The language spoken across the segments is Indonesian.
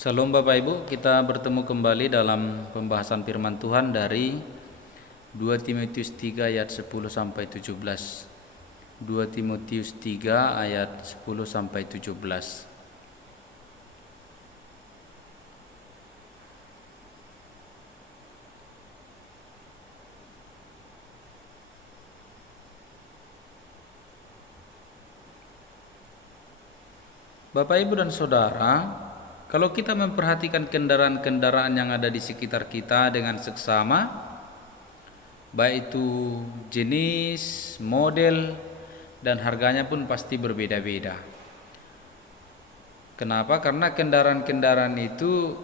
Salam Bapak Ibu, kita bertemu kembali dalam pembahasan firman Tuhan dari 2 Timotius 3 ayat 10 sampai 17. 2 Timotius 3 ayat 10 sampai 17. Bapak Ibu dan Saudara, kalau kita memperhatikan kendaraan-kendaraan yang ada di sekitar kita dengan seksama, baik itu jenis, model, dan harganya pun pasti berbeda-beda. Kenapa? Karena kendaraan-kendaraan itu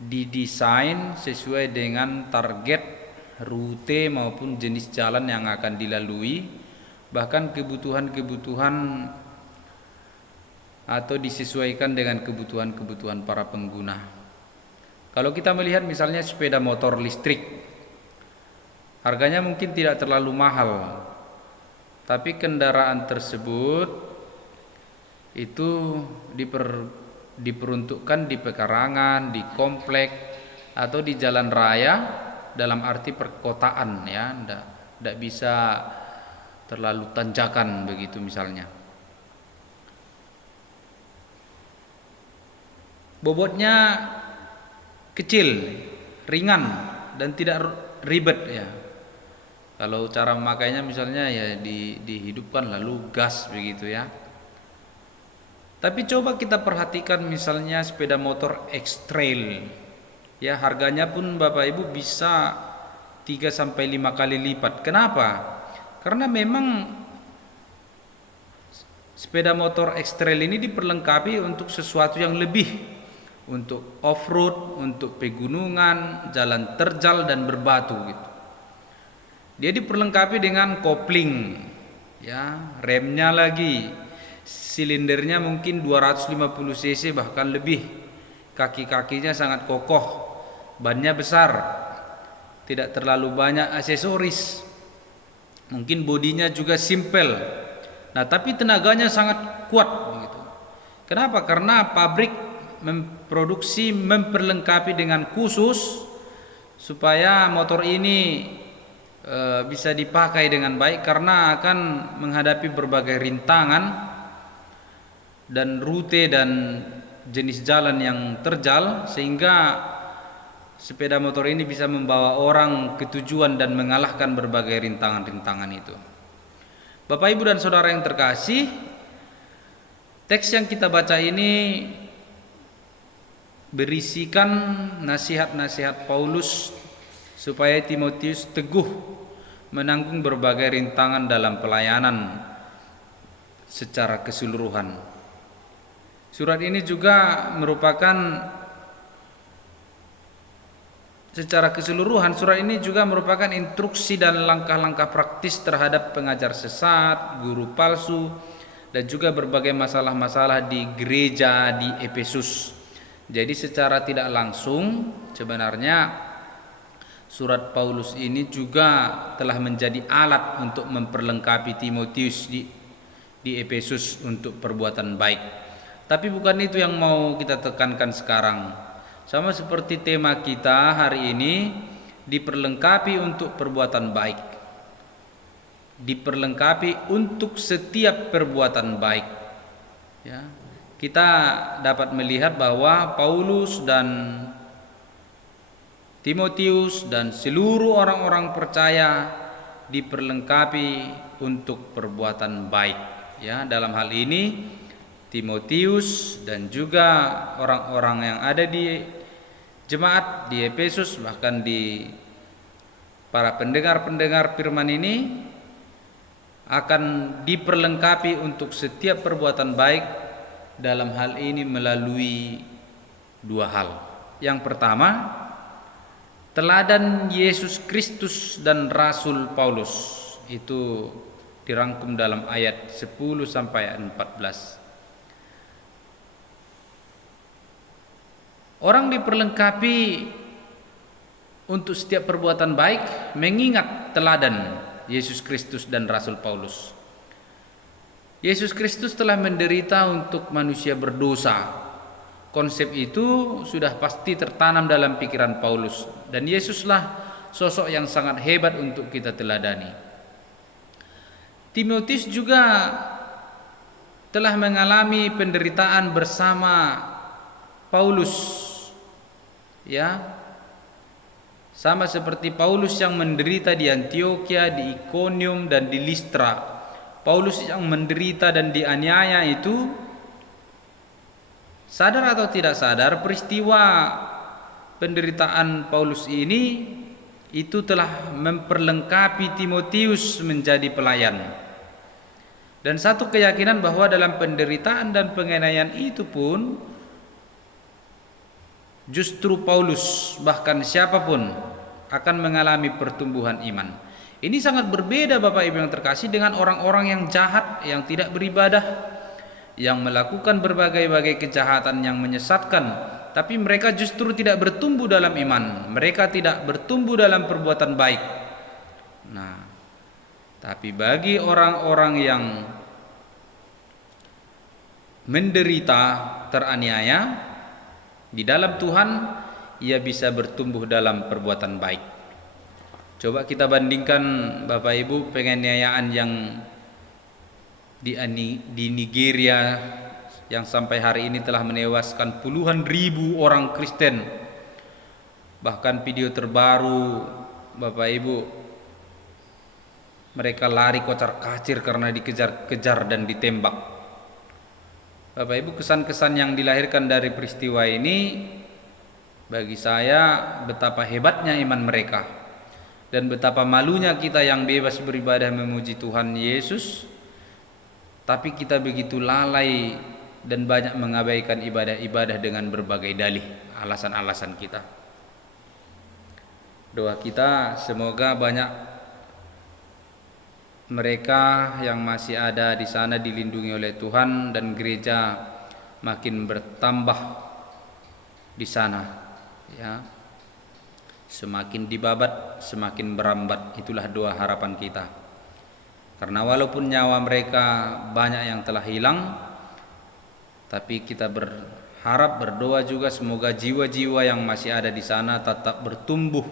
didesain sesuai dengan target, rute maupun jenis jalan yang akan dilalui, bahkan kebutuhan-kebutuhan atau disesuaikan dengan kebutuhan-kebutuhan para pengguna. Kalau kita melihat misalnya sepeda motor listrik, harganya mungkin tidak terlalu mahal, tapi kendaraan tersebut itu diperuntukkan di pekarangan, di komplek, atau di jalan raya dalam arti perkotaan, ya, tidak bisa terlalu tanjakan begitu misalnya. Bobotnya kecil, ringan, dan tidak ribet, ya. Kalau cara memakainya misalnya ya dihidupkan lalu gas begitu, ya. Tapi coba kita perhatikan misalnya sepeda motor X-Trail, ya, harganya pun Bapak Ibu bisa 3 sampai 5 kali lipat. Kenapa? Karena memang sepeda motor X-Trail ini diperlengkapi untuk sesuatu yang lebih, untuk off-road, untuk pegunungan, jalan terjal dan berbatu gitu. Dia diperlengkapi dengan kopling, ya, remnya lagi, silindernya mungkin 250 cc bahkan lebih, kaki-kakinya sangat kokoh, bannya besar, tidak terlalu banyak aksesoris, mungkin bodinya juga simple. Nah, tapi tenaganya sangat kuat begitu. Kenapa? Karena pabrik memperlengkapi dengan khusus supaya motor ini bisa dipakai dengan baik, karena akan menghadapi berbagai rintangan dan rute dan jenis jalan yang terjal, sehingga sepeda motor ini bisa membawa orang ke tujuan dan mengalahkan berbagai rintangan-rintangan itu. Bapak Ibu dan Saudara yang terkasih, teks yang kita baca ini berisikan nasihat-nasihat Paulus supaya Timotius teguh menanggung berbagai rintangan dalam pelayanan secara keseluruhan. Surat ini juga merupakan instruksi dan langkah-langkah praktis terhadap pengajar sesat, guru palsu, dan juga berbagai masalah-masalah di gereja di Efesus. Jadi secara tidak langsung sebenarnya surat Paulus ini juga telah menjadi alat untuk memperlengkapi Timotius di Efesus untuk perbuatan baik. Tapi bukan itu yang mau kita tekankan sekarang. Sama seperti tema kita hari ini, diperlengkapi untuk perbuatan baik. Diperlengkapi untuk setiap perbuatan baik, ya. Kita dapat melihat bahwa Paulus dan Timotius dan seluruh orang-orang percaya diperlengkapi untuk perbuatan baik, ya. Dalam hal ini Timotius dan juga orang-orang yang ada di jemaat di Efesus, bahkan di para pendengar-pendengar firman ini, akan diperlengkapi untuk setiap perbuatan baik. Dalam hal ini melalui dua hal. Yang pertama, teladan Yesus Kristus dan Rasul Paulus. Itu dirangkum dalam ayat 10 sampai 14. Orang diperlengkapi untuk setiap perbuatan baik mengingat teladan Yesus Kristus dan Rasul Paulus. Yesus Kristus telah menderita untuk manusia berdosa, konsep itu sudah pasti tertanam dalam pikiran Paulus, dan Yesuslah sosok yang sangat hebat untuk kita teladani. Timotius juga telah mengalami penderitaan bersama Paulus, ya, sama seperti Paulus yang menderita di Antiokhia, di Ikonium, dan di Listra. Paulus yang menderita dan dianiaya itu, sadar atau tidak sadar, peristiwa penderitaan Paulus ini itu telah memperlengkapi Timotius menjadi pelayan. Dan satu keyakinan bahwa dalam penderitaan dan penganiayaan itu pun justru Paulus, bahkan siapapun, akan mengalami pertumbuhan iman. Ini sangat berbeda Bapak Ibu yang terkasih dengan orang-orang yang jahat, yang tidak beribadah, yang melakukan berbagai-bagai kejahatan yang menyesatkan, tapi mereka justru tidak bertumbuh dalam iman. Mereka tidak bertumbuh dalam perbuatan baik. Nah, tapi bagi orang-orang yang menderita, teraniaya di dalam Tuhan, ia bisa bertumbuh dalam perbuatan baik. Coba kita bandingkan Bapak Ibu penganiayaan yang di Nigeria yang sampai hari ini telah menewaskan puluhan ribu orang Kristen. Bahkan video terbaru Bapak Ibu, mereka lari kocar-kacir karena dikejar-kejar dan ditembak. Bapak Ibu, kesan-kesan yang dilahirkan dari peristiwa ini bagi saya betapa hebatnya iman mereka, dan betapa malunya kita yang bebas beribadah memuji Tuhan Yesus, tapi kita begitu lalai dan banyak mengabaikan ibadah-ibadah dengan berbagai dalih, alasan-alasan kita. Doa kita semoga banyak mereka yang masih ada di sana dilindungi oleh Tuhan, dan gereja makin bertambah di sana, ya. Semakin dibabat, semakin berambat. Itulah doa harapan kita. Karena walaupun nyawa mereka banyak yang telah hilang, tapi kita berharap, berdoa juga semoga jiwa-jiwa yang masih ada di sana tetap bertumbuh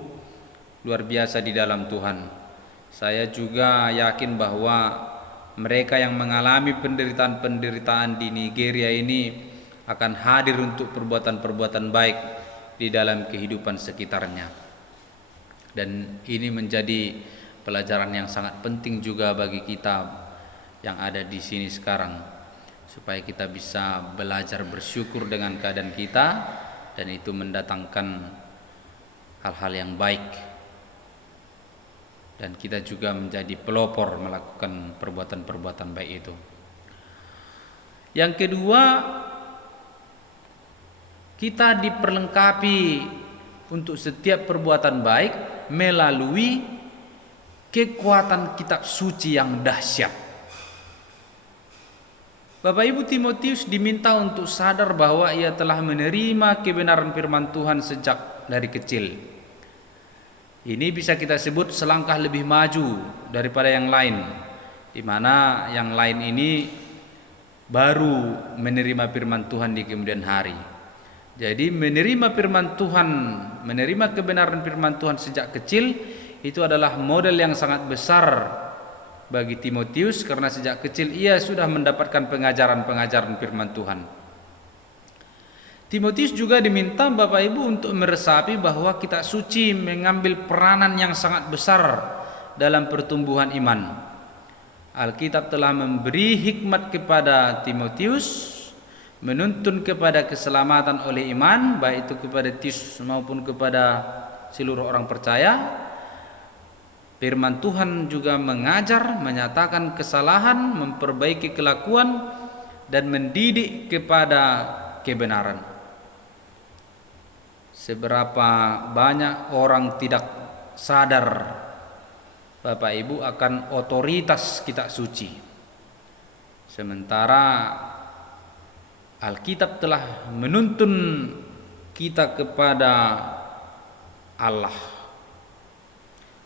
luar biasa di dalam Tuhan. Saya juga yakin bahwa mereka yang mengalami penderitaan-penderitaan di Nigeria ini akan hadir untuk perbuatan-perbuatan baik di dalam kehidupan sekitarnya. Dan ini menjadi pelajaran yang sangat penting juga bagi kita yang ada di sini sekarang, supaya kita bisa belajar bersyukur dengan keadaan kita, dan itu mendatangkan hal-hal yang baik, dan kita juga menjadi pelopor melakukan perbuatan-perbuatan baik itu. Yang kedua, kita diperlengkapi untuk setiap perbuatan baik melalui kekuatan kitab suci yang dahsyat. Bapak Ibu, Timotius diminta untuk sadar bahwa ia telah menerima kebenaran firman Tuhan sejak dari kecil. Ini bisa kita sebut selangkah lebih maju daripada yang lain, di mana yang lain ini baru menerima firman Tuhan di kemudian hari. Jadi menerima firman Tuhan, menerima kebenaran firman Tuhan sejak kecil itu adalah model yang sangat besar bagi Timotius, karena sejak kecil ia sudah mendapatkan pengajaran-pengajaran firman Tuhan. Timotius juga diminta Bapak Ibu untuk meresapi bahwa kitab suci mengambil peranan yang sangat besar dalam pertumbuhan iman. Alkitab telah memberi hikmat kepada Timotius, menuntun kepada keselamatan oleh iman, baik itu kepada Titus maupun kepada seluruh orang percaya. Firman Tuhan juga mengajar, menyatakan kesalahan, memperbaiki kelakuan, dan mendidik kepada kebenaran. Seberapa banyak orang tidak sadar Bapak Ibu akan otoritas kitab suci, sementara Alkitab telah menuntun kita kepada Allah.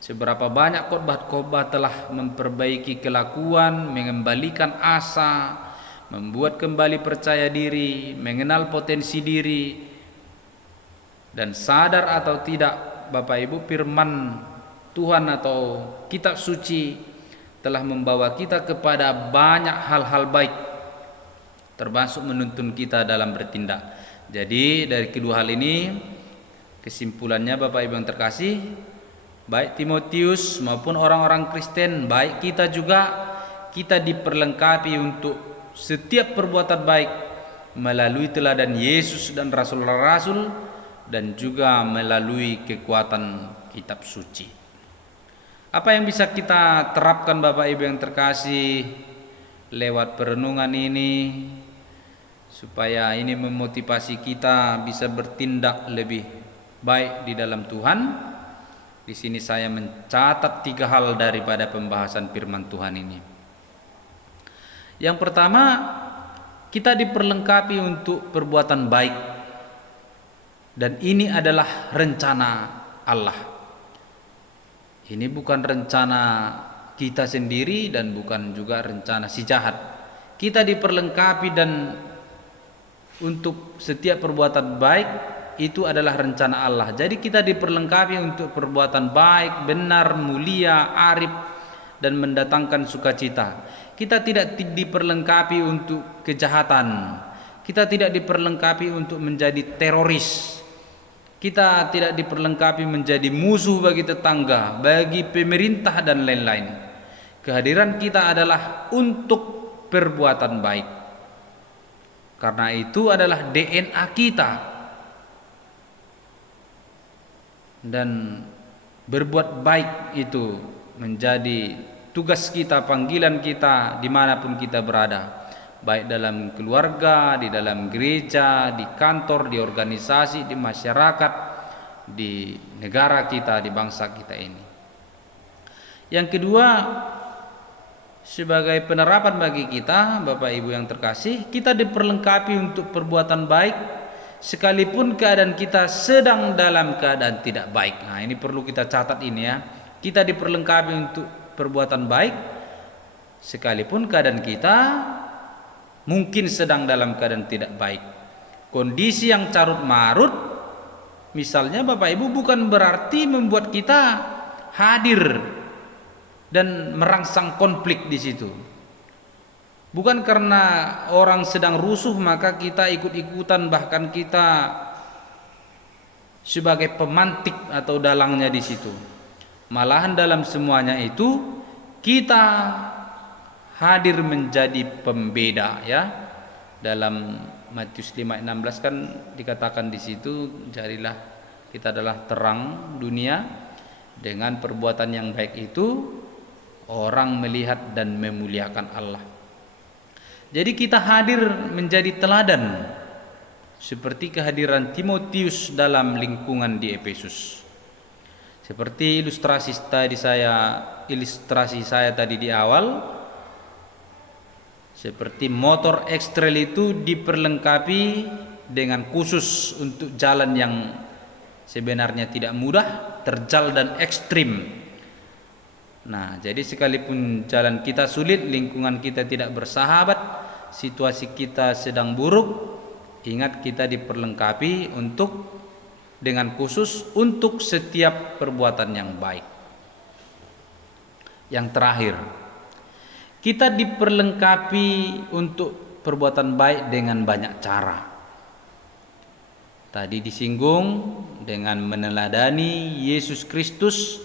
Seberapa banyak khotbah-khotbah telah memperbaiki kelakuan, mengembalikan asa, membuat kembali percaya diri, mengenal potensi diri, dan sadar atau tidak Bapak Ibu, firman Tuhan atau kitab suci telah membawa kita kepada banyak hal-hal baik, termasuk menuntun kita dalam bertindak. Jadi dari kedua hal ini, kesimpulannya Bapak Ibu yang terkasih, baik Timotius maupun orang-orang Kristen, baik kita juga, kita diperlengkapi untuk setiap perbuatan baik melalui teladan Yesus dan rasul-rasul, dan juga melalui kekuatan kitab suci. Apa yang bisa kita terapkan Bapak Ibu yang terkasih lewat perenungan ini, supaya ini memotivasi kita bisa bertindak lebih baik di dalam Tuhan? Di sini saya mencatat 3 hal daripada pembahasan firman Tuhan ini. Yang pertama, kita diperlengkapi untuk perbuatan baik, dan ini adalah rencana Allah. Ini bukan rencana kita sendiri dan bukan juga rencana si jahat. Kita diperlengkapi dan untuk setiap perbuatan baik itu adalah rencana Allah. Jadi kita diperlengkapi untuk perbuatan baik, benar, mulia, arif, dan mendatangkan sukacita. Kita tidak diperlengkapi untuk kejahatan. Kita tidak diperlengkapi untuk menjadi teroris. Kita tidak diperlengkapi menjadi musuh bagi tetangga, bagi pemerintah dan lain-lain. Kehadiran kita adalah untuk perbuatan baik. Karena itu adalah DNA kita. Dan berbuat baik itu menjadi tugas kita, panggilan kita dimanapun kita berada. Baik dalam keluarga, di dalam gereja, di kantor, di organisasi, di masyarakat, di negara kita, di bangsa kita ini. Yang kedua, sebagai penerapan bagi kita, Bapak Ibu yang terkasih, kita diperlengkapi untuk perbuatan baik sekalipun keadaan kita sedang dalam keadaan tidak baik. Nah, ini perlu kita catat ini ya. Kita diperlengkapi untuk perbuatan baik sekalipun keadaan kita mungkin sedang dalam keadaan tidak baik. Kondisi yang carut marut, misalnya Bapak Ibu, bukan berarti membuat kita hadir dan merangsang konflik di situ. Bukan karena orang sedang rusuh maka kita ikut-ikutan, bahkan kita sebagai pemantik atau dalangnya di situ. Malahan dalam semuanya itu kita hadir menjadi pembeda ya. Dalam Matius 5:16 kan dikatakan di situ, jadilah kita adalah terang dunia, dengan perbuatan yang baik itu orang melihat dan memuliakan Allah. Jadi kita hadir menjadi teladan seperti kehadiran Timotius dalam lingkungan di Efesus. Seperti ilustrasi saya tadi di awal, seperti motor ekstrel itu diperlengkapi dengan khusus untuk jalan yang sebenarnya tidak mudah, terjal dan ekstrim. Nah, jadi sekalipun jalan kita sulit, lingkungan kita tidak bersahabat, situasi kita sedang buruk, ingat kita diperlengkapi dengan khusus untuk setiap perbuatan yang baik. Yang terakhir, kita diperlengkapi untuk perbuatan baik dengan banyak cara. Tadi disinggung dengan meneladani Yesus Kristus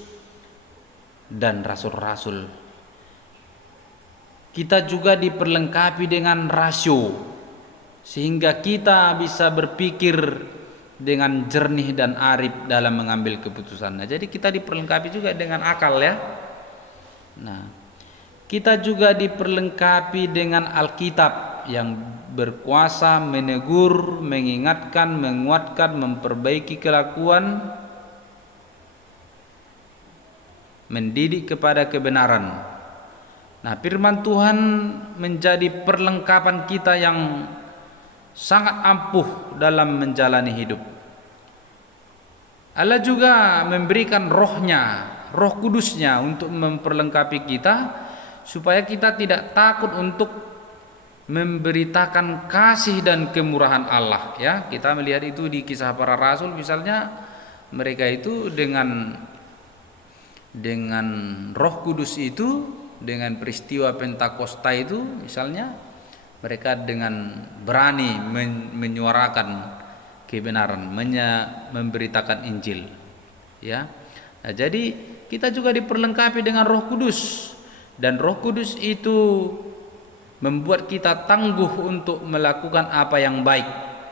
dan rasul-rasul. Kita juga diperlengkapi dengan rasio, sehingga kita bisa berpikir dengan jernih dan arif dalam mengambil keputusan. Nah, jadi kita diperlengkapi juga dengan akal ya. Nah, kita juga diperlengkapi dengan Alkitab yang berkuasa menegur, mengingatkan, menguatkan, memperbaiki kelakuan, mendidik kepada kebenaran. Nah, firman Tuhan menjadi perlengkapan kita yang sangat ampuh dalam menjalani hidup. Allah juga memberikan rohnya, roh kudusnya untuk memperlengkapi kita, supaya kita tidak takut untuk memberitakan kasih dan kemurahan Allah, ya. Kita melihat itu di kisah para rasul misalnya, mereka itu dengan Roh Kudus itu, dengan peristiwa Pentakosta itu misalnya, mereka dengan berani menyuarakan kebenaran, memberitakan Injil, ya. Nah, jadi kita juga diperlengkapi dengan Roh Kudus, dan Roh Kudus itu membuat kita tangguh untuk melakukan apa yang baik,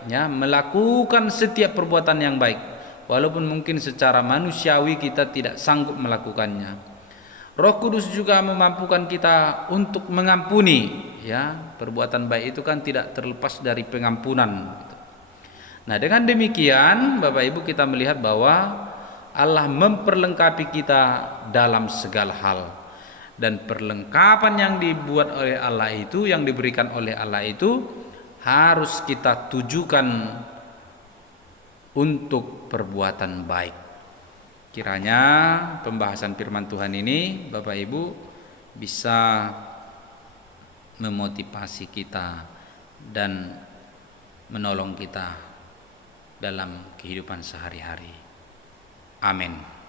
ya, melakukan setiap perbuatan yang baik, walaupun mungkin secara manusiawi kita tidak sanggup melakukannya. Roh Kudus juga memampukan kita untuk mengampuni, ya. Perbuatan baik itu kan tidak terlepas dari pengampunan. Nah, dengan demikian Bapak Ibu, kita melihat bahwa Allah memperlengkapi kita dalam segala hal. Dan perlengkapan yang dibuat oleh Allah itu, yang diberikan oleh Allah itu, harus kita tujukan untuk perbuatan baik. Kiranya pembahasan firman Tuhan ini Bapak Ibu bisa memotivasi kita dan menolong kita dalam kehidupan sehari-hari. Amin.